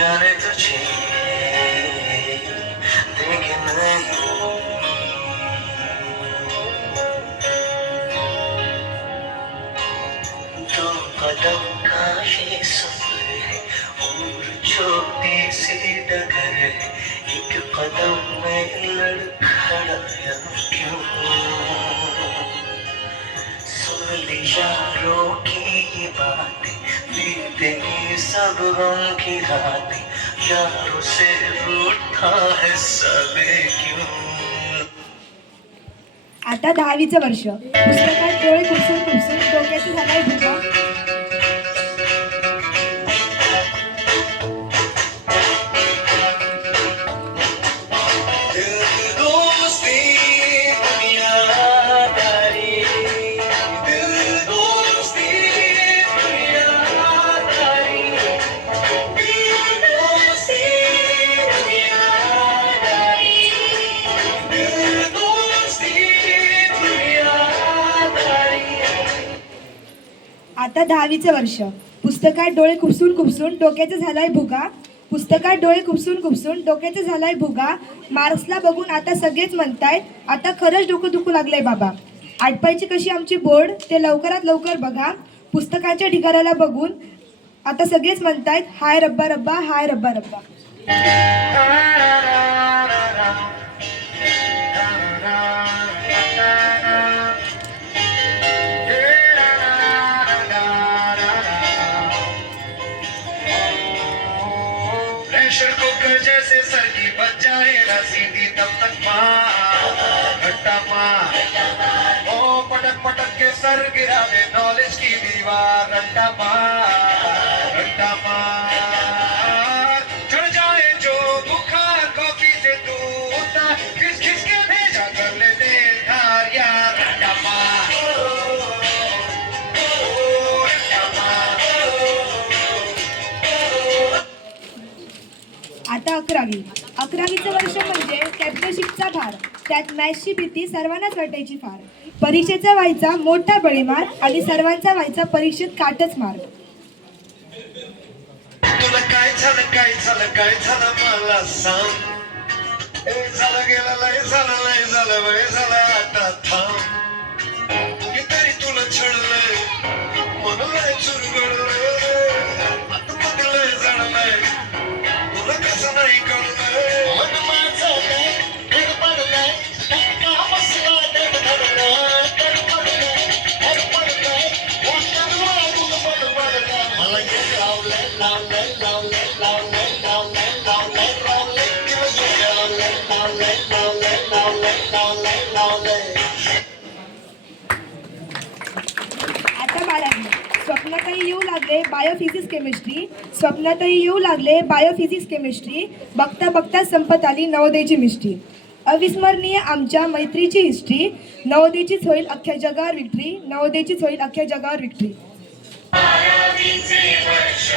जाने तुझे लेकिन नहीं दो कदम का ये सफर है उम्र छोटी सी डगर है एक कदम में लड़खड़ाया क्यों सुन ली यारों की ये बातें बीते ही सब गम की रातें यारों से रूठा है साले क्यों आता 10वीचं वर्ष पुस्तकात डोळे खुपसून खुपसून डोक्याची झालाय भुका आता 10वीचं वर्ष पुस्तकात डोळे खुपसून खुपसून डोक्याचं झालाय भुगा पुस्तकात डोळे खुपसून खुपसून डोक्याचं झालाय भुगा मार्क्सला बघून आता सगळेच म्हणतायत आता खरंच डोकं दुखू लागलंय बाबा आटपायची कशी आमची बोर्ड ते लवकरात लवकर बघा पुस्तकांच्या ढिगाऱ्याला बघून आता सगळेच म्हणतायत हाय रब्बा रब्बा हाय रब्बा रब्बा प्रेशर कुकर जैसे सर की बच जाए ना सीटी तब तक घट्टा मार ओ पटक पटक के सर गिरा दे नॉलेज की दीवार घट्टा मार चढ़ जाए जो बुखार कॉफी से तू उठा खिस खिस के भेजा कर ले दे धार यार घट्टा मार आता 11वीचं वर्ष म्हणजे कॅप्टनशिपचा भार त्यात मॅथ्सची भीती सर्वांनाच वाटायची फार परीक्षेचा व्हायचा मोठा बळीमार आणि सर्वांचा व्हायचा परीक्षेत काटच मार तुला काय झालं मला सांग ए झालं गेलं लय झालं वय झालं आता थांब मी तरी तुला छळलंय मन लय चुरगळलंय आता मध्ये लय जळलंय तुला कसं नाही कळलंय मन माझं लय गडबडलंय धक्का बसला धडधडलं गडबडलंय धडपडलंय वाटतं वाढून बडबडलंय मला ये लावलंय आता 12वी स्वप्नातही येऊ लागले बायोफिजिक्स केमिस्ट्री बघता बघता संपत आली नवोदयची मिस्ट्री अविस्मरणीय आमच्या मैत्रीची हिस्ट्री नवोदयचीच होईल अख्ख्या जगावर विक्ट्री बारावीचे वर्ष